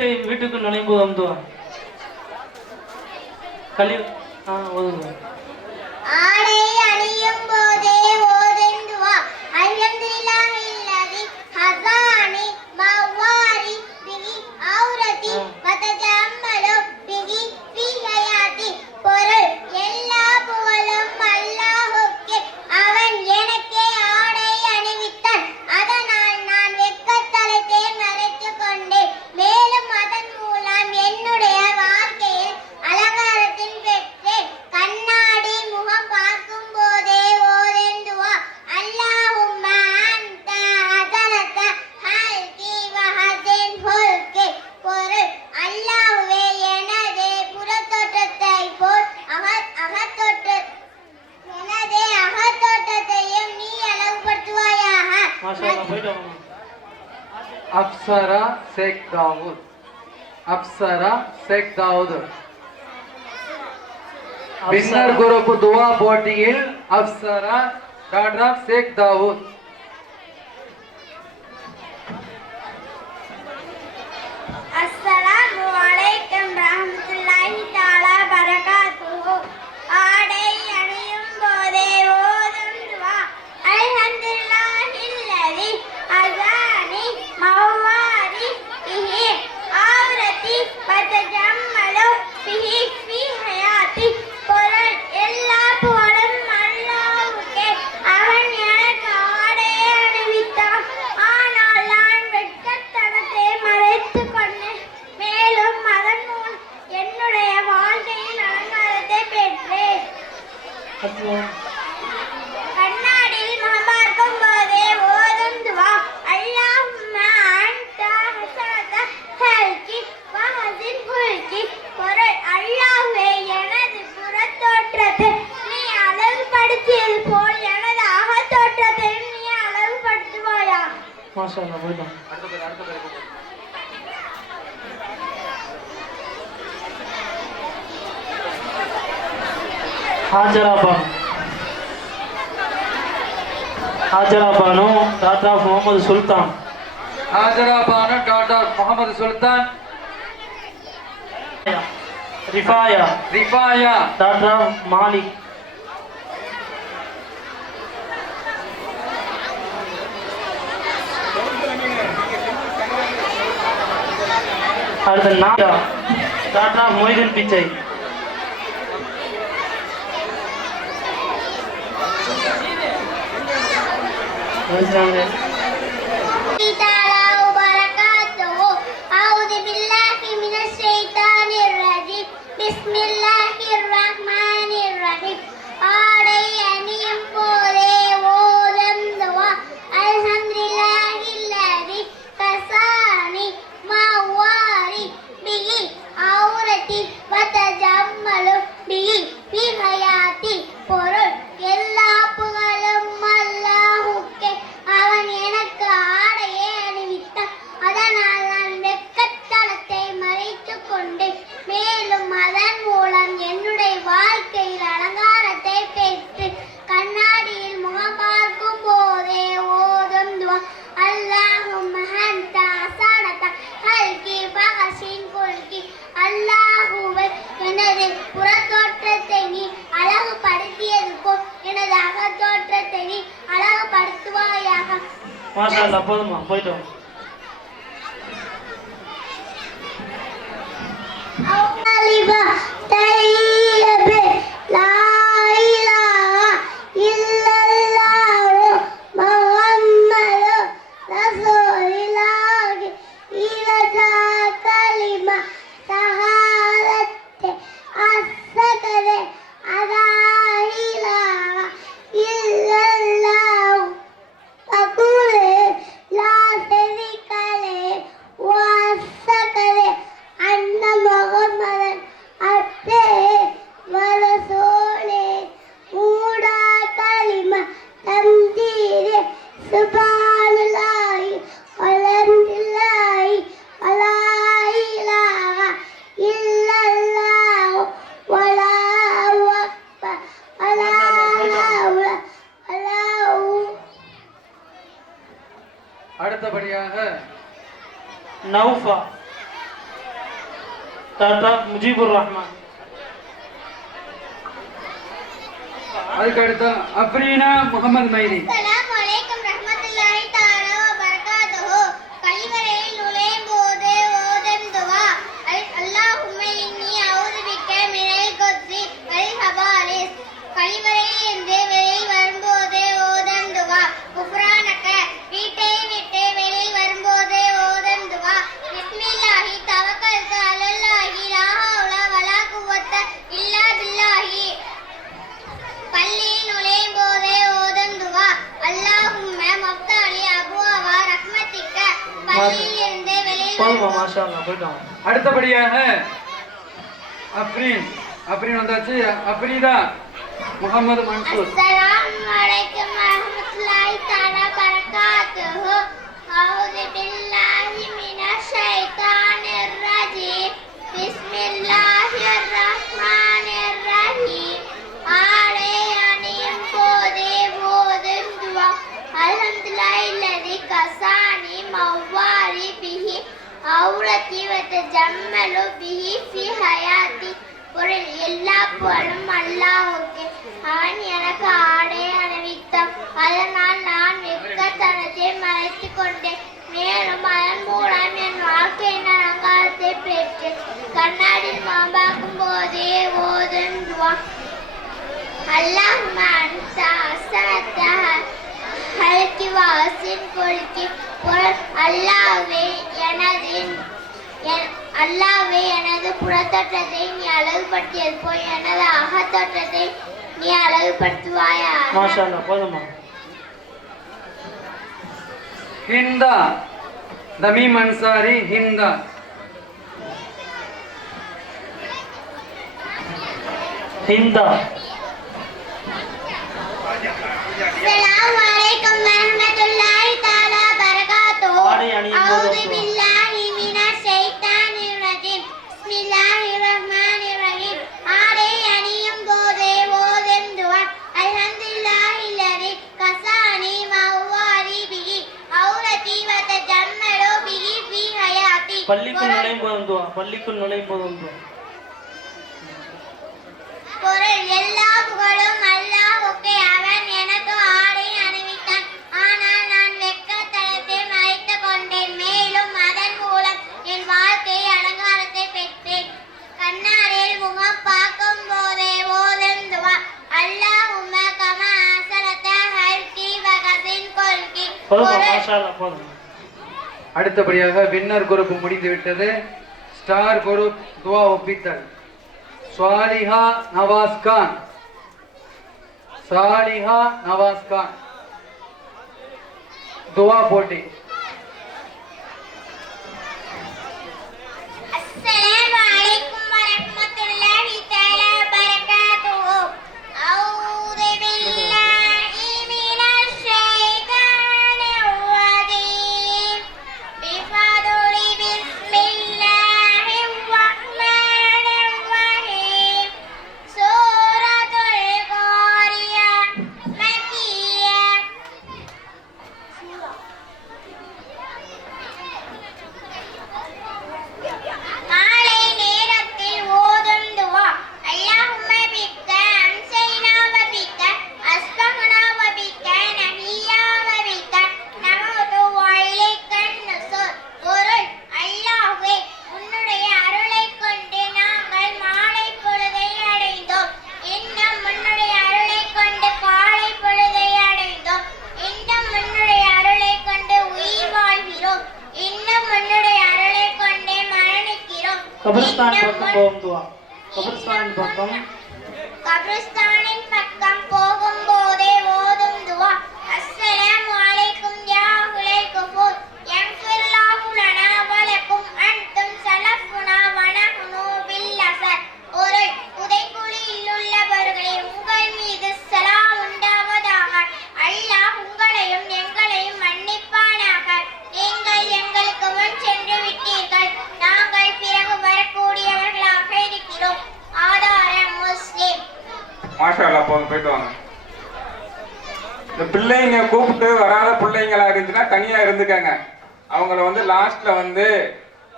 வீட்டுக்கு நுழையும் போது வந்துவா கலி ஓதுங்க. ஆடை அணியும் போதே ஓதெந்துவா அல்ஹம்துலில்லாஹி அல்லதி ஹஸானி மவாரி பிஹி ஔரதி வதஜம்மலு பிஹி ஃபீ ஹயாதி. பொருள் எல்லா புகழும் அல்லாஹ்வுக்கே, அவன் எனக்கே ஆடை அணிவித்தான், அதனால் நான் வெட்கத்தலத்தை மறைத்துக் கொண்டேன். மேலும் அதன் மூலம் என்னுடைய வாழ்க்கையில் அலங்காரத்தின் பெற்றேன். கண்ணாடி முகம் பார்க்கும் போதே ஓதெந்துவா அல்லாஹும்ம அன்த ஹஸனத ஹல்கி வஹஸின் ஹுல்கி. பொருள் அல்லாஹ்வே எனது புறத்தோற்றத்தை போல் அகத்தோற்றத்தையும் நீ அழகுபடுத்துவாயாக. அப்சரா ஷேக் தாவூத். அப்சரா ஷேக் தாவூத் வின்னர் குரூப் துவா போட்டியில் அப்சரா டாக்டர் ஷேக் தாவூத். அஸ்ஸலாமு அலைக்கும் ரஹ்மத்துல்லாஹி தஆலா பரகாத்துஹு. ஆடை அணியும் போதே ஓதும் துஆ அல்ஹம்துலில்லாஹி அல்லதி ஹஸானி மவாரி பிஹி ஔரதி வதஜம்மலு பிஹி ஃபீ ஹயாதி. பொருள் எல்லா புகழும் அல்லாஹ்வுக்கே, அவன் எனக்கு ஆடை அணிவித்தான், ஆனால் நான் வெட்கத்தனத்தை மறைத்துக் கொண்டேன். மேலும் அதன் மூலம் என்னுடைய வாழ்க்கையின் அலங்காரத்தை பெற்றேன். கண்ணாடியில் முகம் பார்க்கும் போதே ஓதும் துவா அல்லாஹும்ம அன்த ஹஸனத ஹல்கி வஹஸின் ஹுல்கி. பொருள் அல்லாஹ்வே எனது புறத்தோற்றத்தை நீ அழகுபடுத்தியது போல் எனது அகத்தோற்றத்தை நீ அழகுபடுத்துவாயா. மாஷா அல்லாஹ் போய்ட்டோம். ஹாஜரா பானு டாக்டர் முகமது சுல்தான். ஹாஜரா பானு டாக்டர் முகமது சுல்தான். ரிஃபாயா ரிஃபாயா டாக்டர் மாலிக். அடுத்த நாயா டாக்டர் மொய்தீன் பிச்சை. ஆடை அணியும் போதே ஓதும் துஆ அல்ஹம்துலில்லாஹி அல்லதி ஹஸானி மவாரி பிஹி ஔரதி வதஜம்மலு பிஹி ஃபீ ஹயாதி. பொருள் எல்லா புகழும் அல்லாஹ்வுக்கே, அவன் எனக்கு ஆடையை அணிவித்தான், அதனால் நான் வெட்கத்தலத்தை மறைத்துக் கொண்டேன். மேலும் அதன் மூலம் என்னுடைய வாழ்க்கையில் அலங்காரத்தை பெற்று. கண்ணாடியில் முகம் பார்க்கும் போதே ஓதும் துஆ அல்லாஹும்ம அன்த ஹஸனத ஹல்கி வஹஸின் ஹுல்கி. அல்லாஹ்வே எனது புறத்தோற்றத்தை நீ அழகுபடுத்தியது போல் எனது அகத்தோற்றத்தை நீ அழகுபடுத்துவாயாக. மாஷா அல்லாஹ் போதுமா போய்ட்டோம். அலிபா தையபே லா இலாஹா இல்லல்லாஹு முஹம்மது ரசூலுல்லாஹி இலதா கலிமா ஷஹாதத்தே அஸ்ஸகதே அதா இலாஹா இல்லல்லாஹு அகுலே லா ஷரீக லஹு வஸ்ஸகதே அன்ன முஹம்மதன் அப்தே வரசூலே மூடா கலிமா தம்தீரே சுப்ஹானல்லாஹி வல்ஹம்துலில்லாஹி வலா இலாஹா இல்லல்லாஹு வல்லாஹு அக்பர் வலா ஹவ்ல வலா அடுத்தபடியாக நௌஃபா டாக்டர் முஜிபுர் ரஹ்மான். அதுக்கு அடுத்த அப்ரீனா முகமது மைதி. அஸ்ஸலாமு அலைக்கும் ரஹ்மத்துல்லாஹி தஆலா வ பரகாத்துஹு. கழிவறையில் நுழையும் போது ஓதும் துவா. அல்லாஹும்ம இன்னி அஊது பிக்க மினல் குப்ஸி வல் ஹபாரிஸ். கழிவறையில் இருந்து வெளியில் வரும்போது ஓதும் துவா. குஃப்ரானக. வீட்டை விட்டு வெளியில் வரும்போது ஓதும் துவா. பிஸ்மில்லாஹி தவக்கல்து அலல்லாஹி லா ஹவ்ல வலா குவத்த இல்லா பில்லாஹி. பள்ளியில் நுழையும் போதே ஓதும் துவா. அல்லாஹும்ம மஃப்தஹி அப்வாப ரஹ்மத்திக்க. பள்ளியில் இருந்து வெளியில் போதுமா? மாஷா அல்லாஹ், போயிட்டோம். அடுத்தபடியாக அப்ரீன் வந்தாச்சு. அப்ரீதா முகமது மன்சூர். அஸ்ஸலாமு அலைக்கும் வரஹ்மத்துல்லாஹி தஆலா பரகாத்துஹு. அஊது பில்லாஹி மினஷ் ஷைத்தானிர் ரஜீம். பிஸ்மில்லாஹிர் ரஹ்மானிர் ரஹீம். ஆடை அணியும் போதே ஓதும் துவா. அல்ஹம்துலில்லாஹி கசானி மவ்வாரி பிஹி அவுரத்தி வதஜம்மலு பிஹி ஃபி ஹயாத்தி. பொருள் எல்லா புகழும் அல்லாஹ்வுக்கே. அவன் எனக்கு ஆடை அணிவித்தான், அதனால் நான் வெட்கத்தனத்தை மறைத்துக் கொண்டேன். மேலும் அதன் மூலம் என் வாழ்க்கையின் அலங்காரத்தை பெற்றேன். கண்ணாடியில் மாம்பாக்கும் போதே ஓதும் துவா. அல்லாஹும்ம அன்த அஹ்ஸனத ஹல்கி வ அஹ்ஸின் குல்கி. பொருள் அல்லாஹ்வே எனது புறத்தோற்றத்தை நீ அழகுபடுத்தியது போய் எனது அகத்தோற்றத்தை நீ அழகுபடுத்துவாயாக. மாஷா அல்லாஹ், போதுமா? ஹிந்தா தமீம் அன்சாரி. ஹிந்தா ஹிந்தா. அஸ்ஸலாமு அலைக்கும் வரஹ்மத்துல்லாஹி தஆலா பரகாத்துஹு. ஆடை அணியும் போது அஊது பில்லாஹி மினஷ் ஷைத்தானிர் ரஜீம். பிஸ்மில்லாஹிர் ரஹ்மானிர் ரஹீம். ஆடை அணியும் போதே ஓதும் துவா. அல்ஹம்துலில்லாஹில்லதி கஸானி மவ்வாரி பிஹி அவுரத்தி வதஜம்மலு பிஹி ஃபீ ஹயாத்தி. பள்ளிக்குள் நுழையும் போதும் துவா. பள்ளிக்குள் நுழையும் போதும் துவா. பொருள் எல்லா புகழும் அல்லாஹ்வுக்கே. அவன் எனக்கு ஆடை அணிவித்தான், ஆனால் நான் வெட்கத்தனத்தை மறைத்துக் கொண்டேன். மேலும் அதன் மூலம் என் வாழ்க்கை அலங்காரத்தை பெற்றேன். கண்ணாடியில் முகம் பார்க்கும் போதே ஓதும் துவா. அல்லாஹும்ம கமா அஹ்ஸனத ஹல்கி வ அஹ்ஸின் குல்கி. போதுமா? மாஷா அல்லாஹ், போதும். அடுத்தபடியாக வின்னர் குரூப் முடிந்து விட்டது. ஸ்டார் குரூப் துவா ஒப்பித்தல். சாலிஹா நவாஸ் கான். துவா போட்டி. அஸ்ஸலாமு அலைக்கும் வரஹ்மத்துல்லாஹி தஆலா பரகாத்துஹு. அஊது பில்லாஹி மினஷ் ஷைத்தானிர் ரஜீம். பிஃபதுலி பிஸ்மில்லாஹிர் ரஹ்மானிர் ரஹீம். சூரத்துல் காரியா மக்கியா. மாலை நேரத்தில் ஓதும் துவா. அல்லாஹும்ம பிக்க அம்சைனா வ பிக்க அஸ்பஹ்னா வ பிக்க நஹியா வ பிக்க நமூது வ இலைக்கன் நுஸூர். பொருள் அல்லாஹ்வே, உன்னுடைய அருளைக் கொண்டு நாங்கள் மாலை பொழுதை அடைந்தோம். இன்னும் உன்னுடைய அருளைக் கொண்டு காலை பொழுதை அடைந்தோம். இன்னும் உன்னுடைய அருளைக் கொண்டு உயிர் வாழ்கிறோம். இன்னும் உன்னுடைய அருளைக் கொண்டே மரணிக்கிறோம். கபிரிஸ்தான் இன்னும் பக்கம் போகும் துவா. கபிரிஸ்தானின் பக்கம். கபிரிஸ்தானின் பக்கம் போகும்போதே ஓதும் துவா. அஸ்ஸலாமு அலைக்கும் யா அஹ்லல் குஃபூர். யக்ஃபிருல்லாஹு லனா வ லக்கும் அன்தும் ஸலஃபுனா வ நஹ்னு பில் அஸர். பொருள் புதைக்குழியில் உள்ளவர்களே, உங்கள் மீது ஸலாம் உண்டாவதாக. அல்லாஹ் உங்களையும் எங்களையும் மன்னிப்பானாக. நீங்கள் எங்களுக்கு முன் சென்று விட்டீர்கள், நாங்கள் பிறகு வரக்கூடியவர்களாக இருக்கிறோம். ஆதாரம் முஸ்லிம். மாஷா அல்லாஹ், போதும், போயிட்டு வாங்க. இந்த பிள்ளைங்க கூப்பிட்டு வராத பிள்ளைங்களா இருந்துச்சுன்னா தனியா இருந்துக்கங்க. அவங்கள வந்து லாஸ்ட்ல வந்து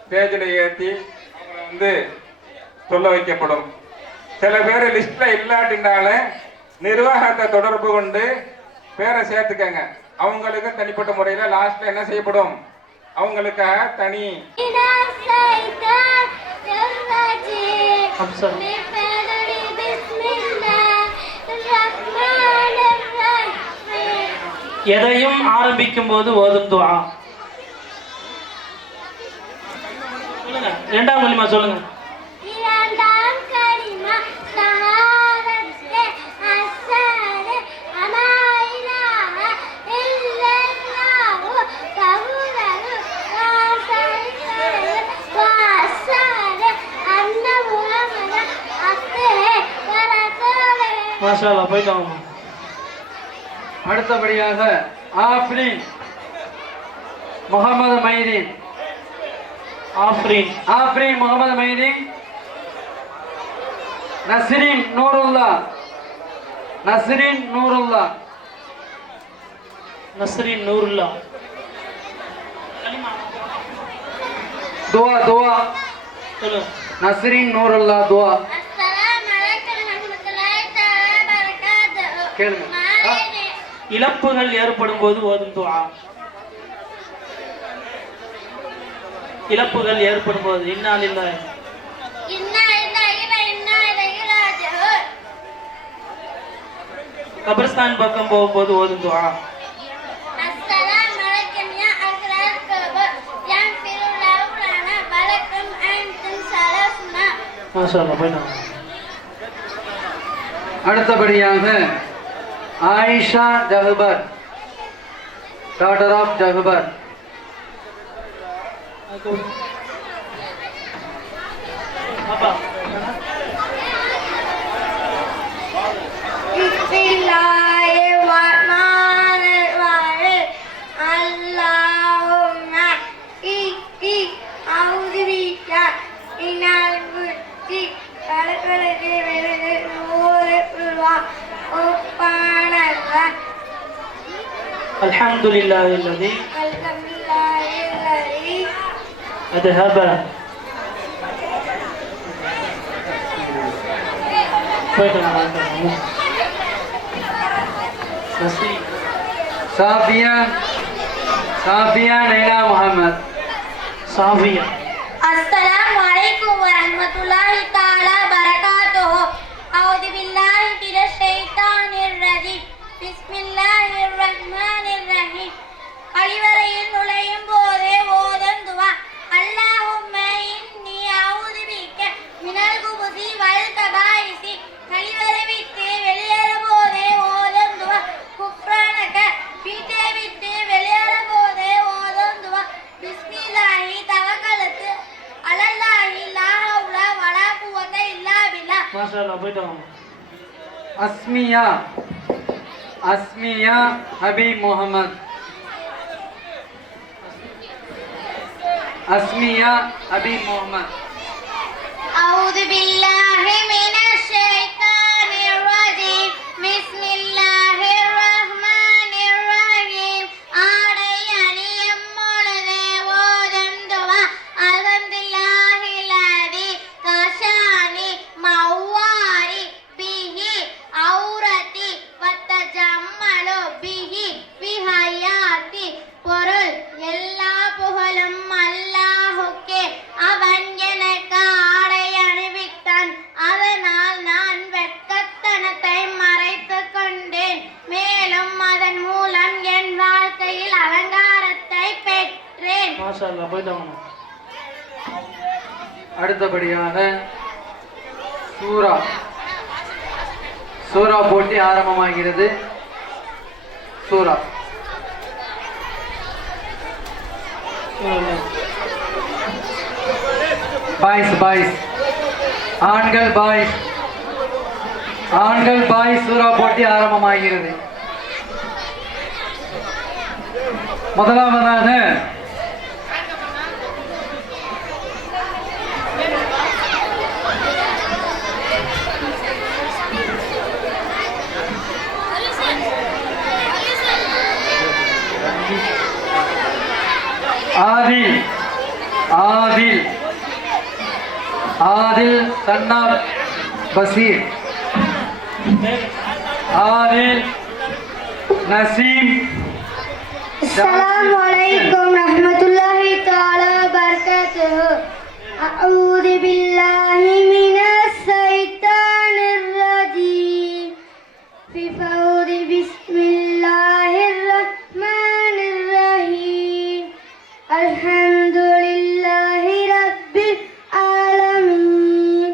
ஸ்டேஜில் ஏற்றி அவங்கள வந்து சொல்ல வைக்கப்படும். சில பேர் லிஸ்ட்ல இல்லாட்டினாலும் நிர்வாகத்தை தொடர்பு கொண்டு பேரை சேர்த்துக்கங்க. அவங்களுக்கு தனிப்பட்ட முறையில லாஸ்ட்ல என்ன செய்யப்படும், அவங்களுக்காக தனி அப்சர் எதையும் ஆரம்பிக்கும் போது ஓதும் துஆ. சொல்லுங்க, இரண்டாம் கலிமா சொல்லுங்க. இரண்டாம் கலிமா ஷஹாதத்தே அஷ்ஹது அல்லா இலாஹ இல்லல்லாஹு வஹ்தஹு லா ஷரீக லஹு வ அஷ்ஹது அன்ன முஹம்மதன் அப்துஹு வ ரசூலுஹு. மாஷா அல்லாஹ், போயிட்டு வாங்க. அடுத்தபடியாக ஆஃப்ரீன் முகமது மைதீன். ஆஃப்ரீன் ஆஃப்ரீன் முகமது மைதீன். நஸ்ரீன் நூருல்லா. நஸ்ரீன் நூருல்லா. நஸ்ரீன் நூருல்லா. துவா துவா. சொல்லுங்க. நஸ்ரீன் நூருல்லா துவா. அஸ்ஸலாமு அலைக்கும் வரஹ்மத்துல்லாஹி தஆலா பரகாத்துஹு. கேளுங்க. இழப்புகள் ஏற்படும் போது ஓதும் துஆ. இழப்புகள் ஏற்படும் போது இன்னா லில்லாஹி இன்னா லில்லாஹி வ இன்னா இலைஹி ராஜிஊன். கபர்ஸ்தான் பக்கம் போகும்போது ஓதும் துஆ. அஸ்ஸலாமு அலைக்கும் யா அஹ்லல் கபர் யன்ஃபிருல்லாஹு லனா வலக்கும் அன்தும் ஸலாசுனா. மாஷா அல்லாஹ், போயிட்டு வாங்க. அடுத்தபடியாக ஆயிஷா ஜஹபர், டாட்டர் ஆஃப் ஜஹபர். அப்பா பிஸ்மில்லாஹிர் ரஹ்மானிர் ரஹீம். அல்லாஹும்ம இன்னி அஊது பிக மினல் குப்தி வல் கலகி மினல் நூரில் சுப்ஹானல்லாஹ். அல்ஹம்துலில்லாஹில்லதி அல்ஹம்துலில்லாஹில்லதி அத்ஹப போயிட்டு வாங்க. நஸ்ரீன் சாஃபியா. சாஃபியா நைனா முகமது. சாஃபியா. अस्सलामु अलैकुम वरहमतुल्लाहि ताला बरकातुहु. अऊज़ु बिल्लाहि मिनश शैतानिर रजीम. பிஸ்மில்லாஹிர் ரஹ்மானிர் ரஹீம். கழிவறையில் நுழையும் போதே ஓதும் துஆ. அல்லாஹும்ம இன்னி அஊது பிக மினல் குபுஸி வல் கபாயிஸி. கழிவறை விட்டு வெளியேறும் போதே ஓதும் துஆ. குஃப்ரானக வீட்டை விட்டு வெளியேறும் போதே ஓதும் துஆ. பிஸ்மில்லாஹி தவக்கலத்து அலல்லாஹி லா ஹவுல வலா குவத இல்லா பில்லாஹ். மாஷா அல்லாஹ், போயிட்டு வாங்க. அஸ்மியா. அஸ்மியா ஹபீப் முகமது. அஸ்மியா ஹபீப் முகமது. அஊது பில்லாஹி மினஷ் ஷைத்தானிர் ரஜீம். பிஸ்மில்லாஹிர் ரஹ்மானிர் ரஹீம். ஆடை அணியும் பொழுது ஓதும் துஆ. அல்ஹம்துலில்லாஹில்லதி கஷானி மவ்வாரி பிஹி ஔரதி வத்தஜம்மலு பிஹி பிஹயாத்தி. பொருள், எல்லா புகழும் அல்லாஹுக்கே. அவன் எனக்கு ஆடை அணிவித்தான், அதனால் நான் வெட்கத்தனத்தை மறைத்துக் கொண்டேன். மேலும் அதன் மூலம் என் வாழ்க்கையில் அலங்காரத்தை பெற்றேன். மாஷா அல்லாஹ், போயிட்டு வாங்க. அடுத்தபடியாக சூரா. சூரா போட்டி ஆரம்பமாகிறது. சூரா. Boys boys. ஆண்கள் பாய்ஸ். ஆண்கள் பாய்ஸ். சூரா போட்டி ஆரம்பமாகிறது. முதலாவதாக Adil. Adil. Adil son of Basir. Adil Nasim. Assalamualaikum warahmatullahi taala wabarakatuh. A'udzu billahi minas syaitonir rajim. Fi fawdi bismillahirrahmanirrahim. Alhamdulillahi rabbil alamin.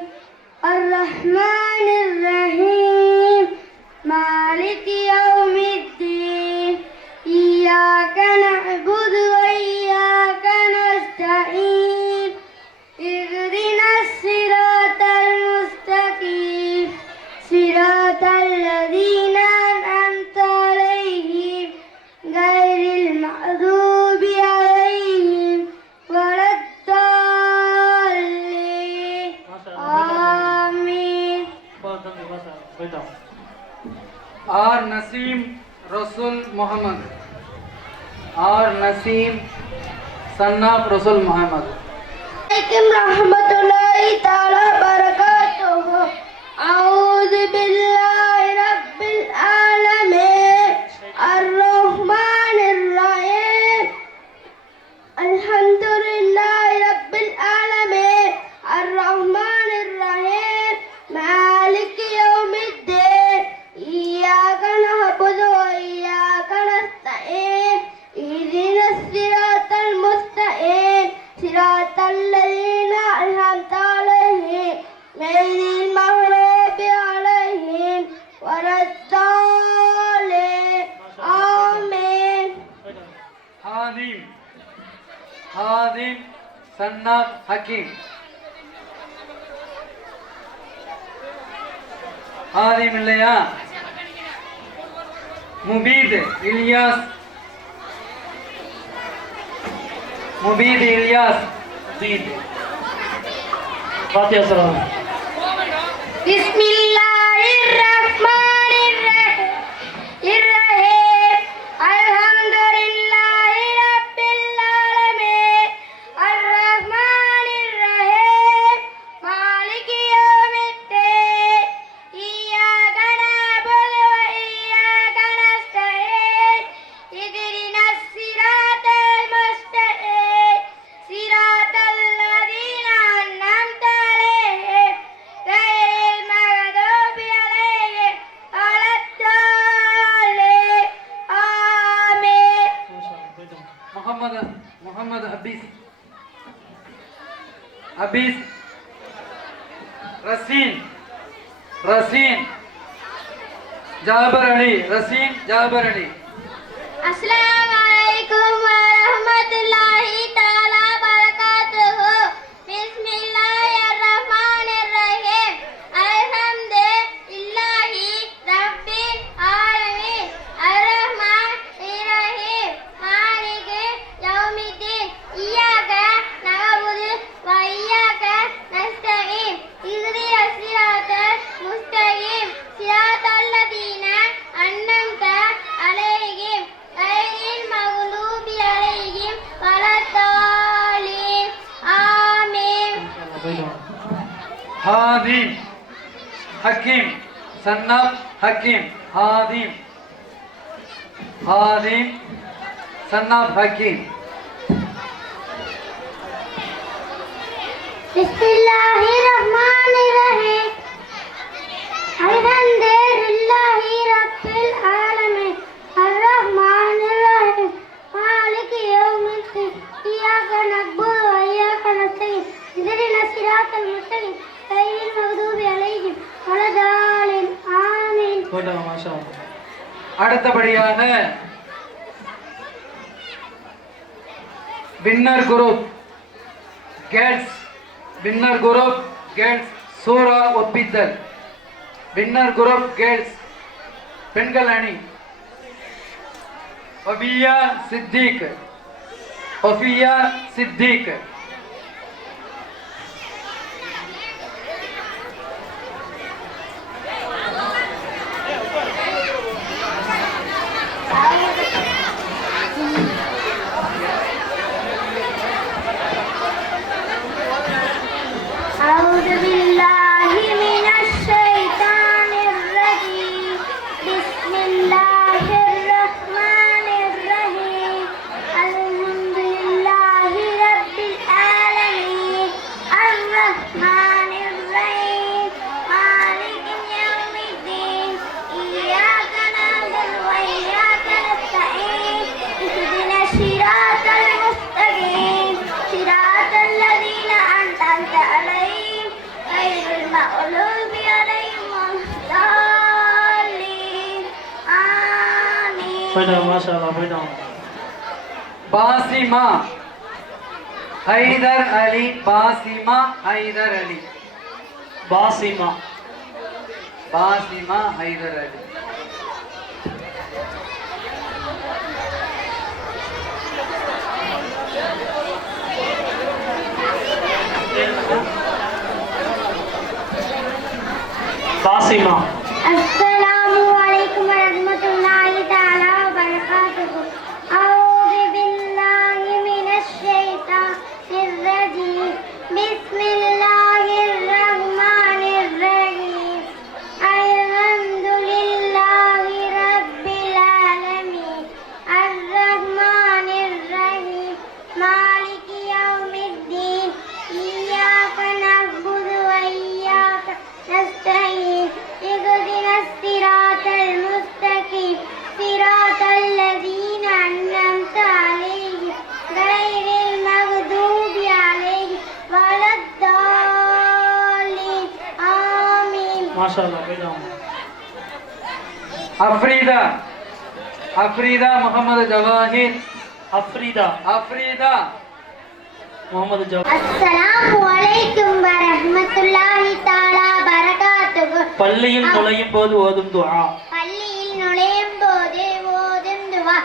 Ar-Rahmanir Rahim. Maliki yaumiddin. Iyyaka na'budu wa iyyaka nasta'in. Ihdinas siratal mustaqim. Siratal ladzina an'amta 'alaihim ghairil maghdubi 'alaihim waladdallin. Amin. R. Nasim Rasul Muhammad. R. Nasim, son of Rasul Muhammad. Assalamualaikum warahmatullahi taala wabarakatuh. A'udzu billahi rabbil alamin. Ar-Rahmanir Rahim. Alhamdulillahi rabbil alamin. Ar-Rahmanir Rahim. Maliki yaumiddin. Iyyaka na'budu wa iyyaka nasta'in. Ihdinas siratal mustaqim. Siratal ladzina an'amta 'alaihim ghairil maghdubi 'alaihim waladdallin. Amin. Hadim, son of Hakim. Hadim இல்லையா? Mubid Ilyas. Mubid Ilyas. Fatiha salam. Bismillahirrahmanirrahim. Alhamdulillahi rabbil alamin. Ar-Rahmanir Rahim. Maliki yaumiddin. Iyyaka na'budu wa iyyaka nasta'in. Ihdinas siratal mustaqim. Siratal ladzina an'amta 'alaihim ghairil maghdubi 'alaihim waladdallin. Amin. Muhammad Habis Rasin Jabar Ali. Assalamualaikum warahmatullahi taala wabarakatuh. Bismillahirrahmanirrahim. Alhamdulillahi rabbil alamin. Ar-Rahmanir-Rahim. Maliki yaumiddin. Iyyaka na'budu wa iyyaka nasta'in. Ihdinas siratal mustaqim. Siratal ladzina an'amta 'alaihim ghairil maghdubi 'alaihim waladdallin. Amin. Hadim Hakim, son of Hakim. Hadim, son of Hakim. Bismillahirrahmanirrahim. Alhamdulillahi rabbil alamin. Ar-Rahmanir-Rahim. Maliki yaumiddin. Iyyaka na'budu wa iyyaka nasta'in. Ihdinas siratal mustaqim. Ghairil maghdubi 'alaihim waladdallin. Amin. அடுத்தபடியாக winner group girls சூரா ஒப்பித்தல். Winner group girls பெண்கள் அணி ஒஃபியா சித்திக். أعوذ بالله போயிட்டாங்க மாஷா அல்லாஹ் போயிட்டாங்க. பாசிமா ஹைதர் அலி. பாசிமா ஹைதர் அலி. பாசிமா பாசிமா ஹைதர் அலி. பாசிமா अस्सलामु अलैकुम वरहमतुल्लाहि ताला वबरकातुहू अऊज़ु बिल्लाहि मिनश शैतानिर रजीम बिस्मिल्लाहिर रहमानिर रहीम अल्हम्दुलिल्लाहि रब्बिल आलमीन अर्रहमानिर रहीम मालिकि यौमिद्दीन इय्याका नअबुदु व इय्याका नस्तईन اهدنا الصراط المستقيم صراط الذين أنعمت عليهم غير المغضوب عليهم ولا الضالين آمين. மாஷா அல்லாஹ் போயிட்டாங்க. அஃப்ரீதா அஃப்ரீதா முகமது ஜவாஹிர். அஃப்ரீதா அஃப்ரீதா முகமது ஜவாஹிர். அஸ்ஸலாமு அலைக்கும் வரஹ்மத்துல்லாஹி தஆலா பரகாத்துஹு. பள்ளியில் நுழையும் போது ஓதும் துஆ. பள்ளியில் நுழையும் போது ஓதும் துஆ.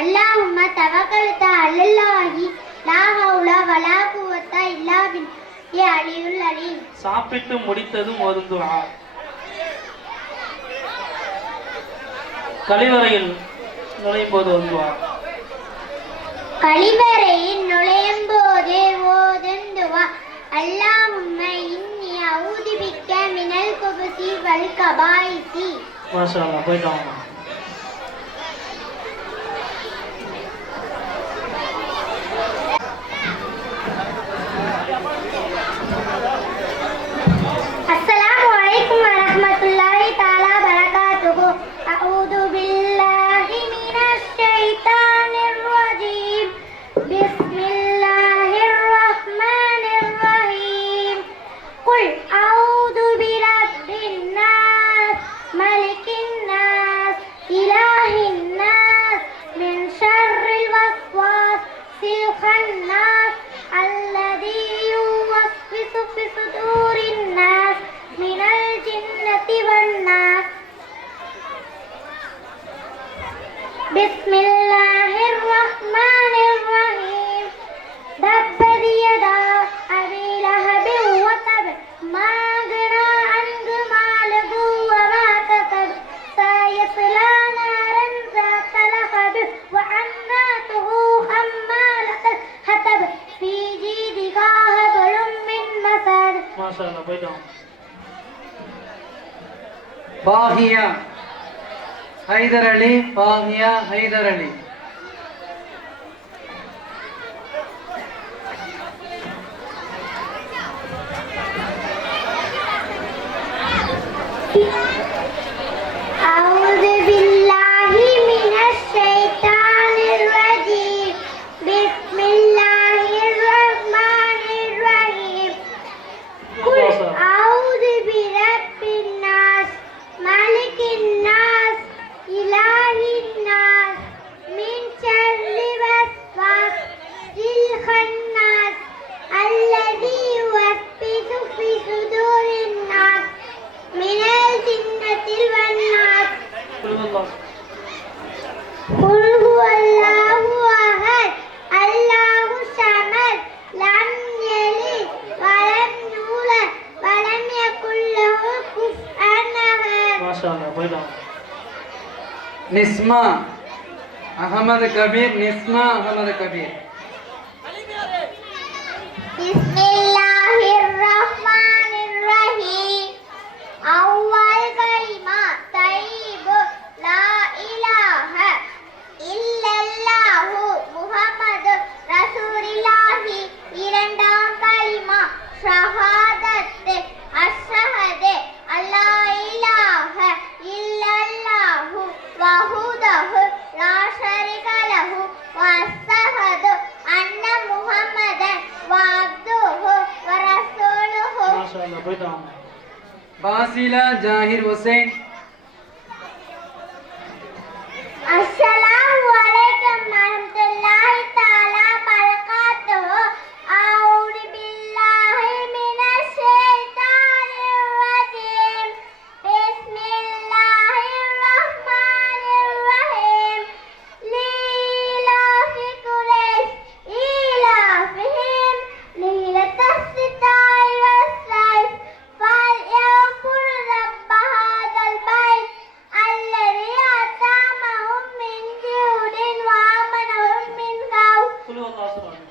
அல்லாஹும்ம தவக்கல்து அலல்லாஹி லா ஹவுல வலா குவத்த இல்லா பில்லாஹி அலியுல் அலீம். சாப்பிட்டு முடித்ததும் ஓதும் துஆ. கழிவறையில் நுழையும் போது ஓதும் துஆ. கழிவறையில் நுழையும் போது ஓதும் துஆ. அல்லாஹும்ம இன்னி அஊது பிக்க மினல் குபுசி வல் கபாயிசி. மாஷா அல்லாஹ் போயிட்டாங்க. அஸ்ஸலாமு அலைக்கும் வரஹ்மத்துல்லாஹி தஆலா பரகாத்துஹு. அஊது பில்லாஹி மினஷ் ஷைத்தானிர் ரஜீம். பிஸ்மில்லாஹிர் ரஹ்மானிர் ரஹீம். குல் அஊது பிரப்பின் நாஸ் மலிக்கின் நாஸ் இலாஹின் நாஸ் மின் ஷர்ரில் வஸ்வாஸில் கன்னாஸ் அல்லதீ யுவஸ்விசு ஃபி சுதூரின் நாஸ் மினல் ஜின்னதி வன் நாஸ். பிஸ்மில்லாஹிர் ரஹ்மானிர் ரஹீம். தப்பத் யதா அபீ லஹபின் வ தப் மா அக்னா அன்ஹு மாலுஹு வ மா கஸப் சயஸ்லா நாரன் ذات لهب وامرأته حمالة الحطب في جيدها حبل من مسد. மாஷா அல்லாஹ் போயிட்டாங்க. பாஹியா ஹைதர் அலி. பாஹியா ஹைதர் அலி. أعوذ بالله من الشيطان الرجيم. بسم الله الرحمن الرحيم. قل أعوذ برب الناس ملك الناس إله الناس من شر الوسواس الخناس الذي يوسوس في صدور الناس من الجنة والناس. قل هو الله أحد الله الصمد لم يلد ولم يولد ولم يكن له كفوا أحد. மாஷா அல்லாஹ் போயிட்டாங்க. நிஸ்மா அகமது கபீர். நிஸ்மா அகமது கபீர். بسم الله الرحمن الرحيم. أول كلمة طيب لا إله إلا الله محمد رسول الله. இரண்டாம் கலிமா ஷஹாதத் அஷ்ஹது அல்லா இலாஹ இல்லல்லாஹு வஹ்தஹு லா ஷரீக லஹு வ அஷ்ஹது அன்ன முஹம்மதன் வஅப்துஹு வ ரசூலுஹு. மாஷா அல்லாஹ் போயிட்டாங்க. பாசிலா Zakir Hussain. Assalamu alaikum warahmatullahi ta'ala barakatuh. A'udzu billahi minash shaitanir rajim. Bismillahirrahmanirrahim. Lilafi Quraish ilafihim lilatas sitai was-sayf falyanfur rabb hadzal bait alladhi at'amahum min ju'in wa amanahum min khawf. குழு வாசனம்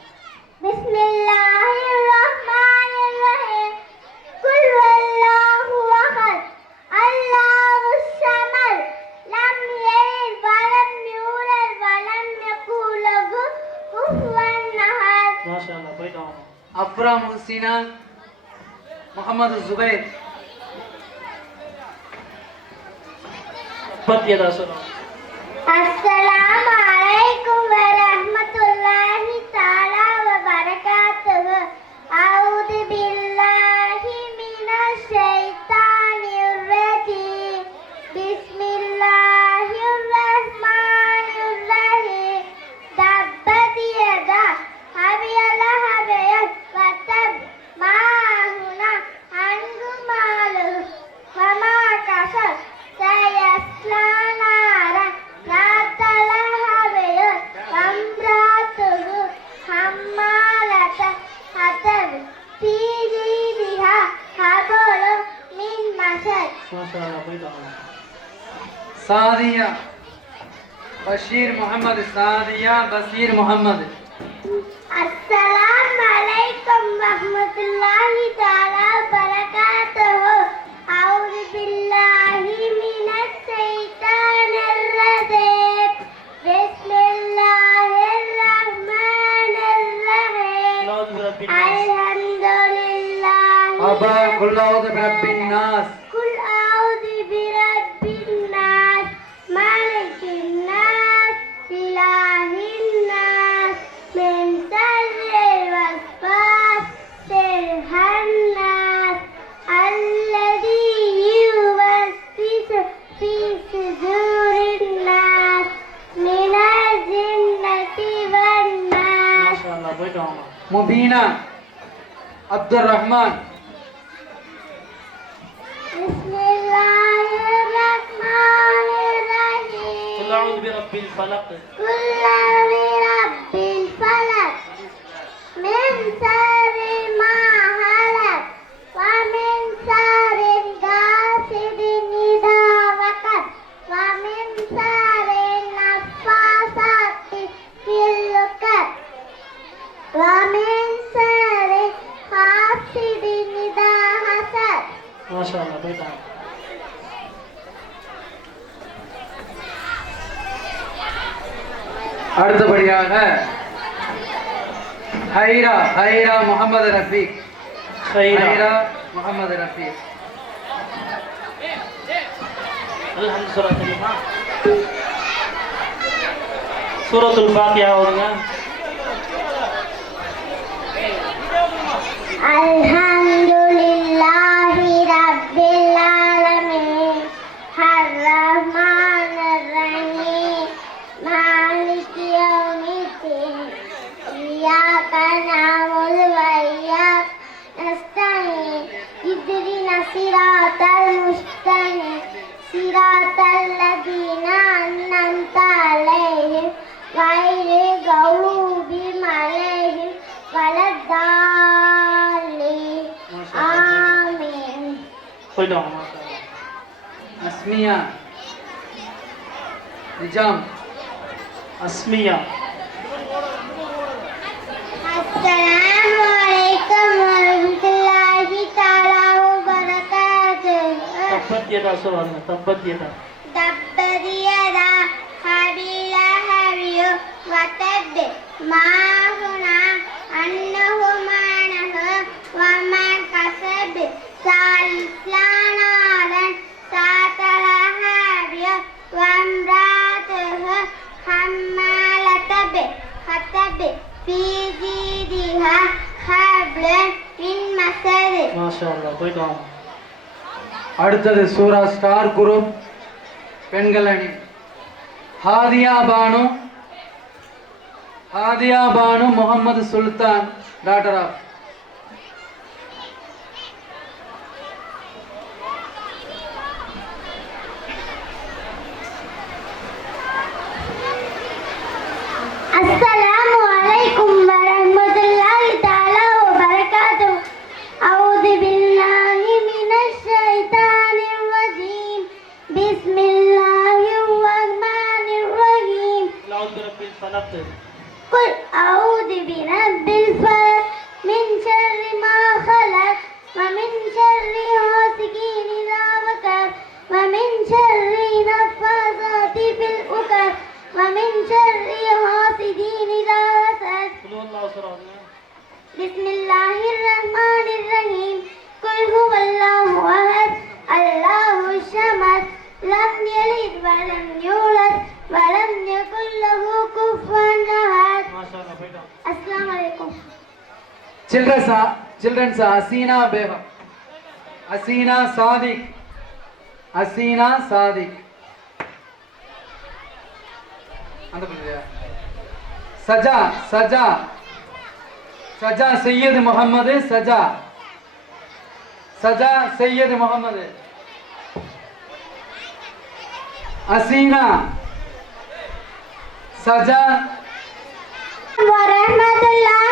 Bismillahirrahmanirrahim. Qul huwallahu ahad. Allahus samad. Lam yalid wa lam yulad wa lam yakul lahu kufuwan ahad. மாஷா அல்லாஹ் போயிட்டு வாங்க Abra முஹ்சினா Mohammed Zubair பத்தியதாசனம் Assalamu alaikum warahmatullahi ta'ala wabarakatuh. A'udzu billahi minasy syaithanir rajim. Bismillahirrahmanirrahim. Tabbat yada abi lahab wa tab ma huna anhu malu wa ma kasab sayasla naran ذات لهب وامرأته حمالة الحطب في جيدها حبل من مسد. மாஷா அல்லாஹ் போயிட்டு வாங்க சாதியா பஷீர் முகமது சாதியா Basheer Mohammed Assalamu alaikum warahmatullahi ta'ala wabarakatuh. A'udzu billahi minash shaitanir rajim. Bismillahirrahmanirrahim. அல்லாஹ் ரப்பில் நாஸ் Alhamdulillah. அபா குல்லாவுது பிரப்பின் நாஸ் قل أعوذ برب الناس ملك الناس إله الناس من شر الوسواس الخناس الذي يوسوس في صدور الناس من الجنة والناس. மாஷா அல்லாஹ் போயிட்டு வாங்க முபீனா அப்துல் ரஹ்மான் بسم الله الرحمن الرحيم. قل اعوذ برب الفلق قل برب الفلق من شر ما خلق ومن شر غاسق إذا وقب ومن شر النفاثات في العقد ومن شر حاسد إذا حسد. மாஷா அல்லாஹ் போயிட்டு வாங்க அடுத்தபடியாக ஹைரா ஹைரா முகமது ரஃபீக் خيرا ஹைரா முகமது ரஃபீக் الحمد சூரா தெரியுமா சூரத்துல் ஃபாத்திஹா ஓதுங்க Alhamdulillahi Rabbil Alamin. Ar-Rahmanir Rahim. Maliki Yawmiddin. Iyyaka na'budu wa iyyaka nasta'in. Ihdinas siratal mustaqim. Siratal ladzina an'amta 'alaihim ghairil maghdubi 'alaihim waladdallin. Amin. போயிட்டு வாங்க மாஷா அல்லாஹ் Asmiya Nizam Asmiya Assalamu alaikum warahmatullahi ta'ala wabarakatuh. தப்பத் யதா சொல்லுங்க தப்பத் யதா Tabbat yada abi lahabin wa tabb ma huna annahu manahu wa ma kasab sayasla naran ذات لهب وامرأته حمالة الحطب في جيدها حبل من مسد. மாஷா அல்லாஹ் போயிட்டு வாங்க அடுத்தது சூரா star group பெண்கள் அணி हादिया बानु मोहम्मद सुल्तान daughter of अस्सलामु अलैकुम वरहमतुल्लाहि ताला वबरकातुह अऊज़ु बिल्लाहि मिनश शैतानिर रजीम बिस्मिल्लाहिर रहमानिर रहीम लाउद रब्बिल फलक कुल अऊज़ु बिरब्बिल फलक मिन शर्रि मा खलक व मिन शर्रि हासिदिन इज़ा वक़ब व मिन शर्रि नफ़्फ़ासाति फिल उक़द ومن شر حاسد إذا حسد قل هو الله أحد بسم الله الرحمن الرحيم قل هو الله أحد الله الصمد لم يلد ولم يولد ولم يكن له كفوا أحد ما شاء الله बेटा السلام عليكم children's Asina Begum, Asina Sadiq सजा सैयद मोहम्मद सजा सैयद मोहम्मद असीना सजा व रहमतुल्लाह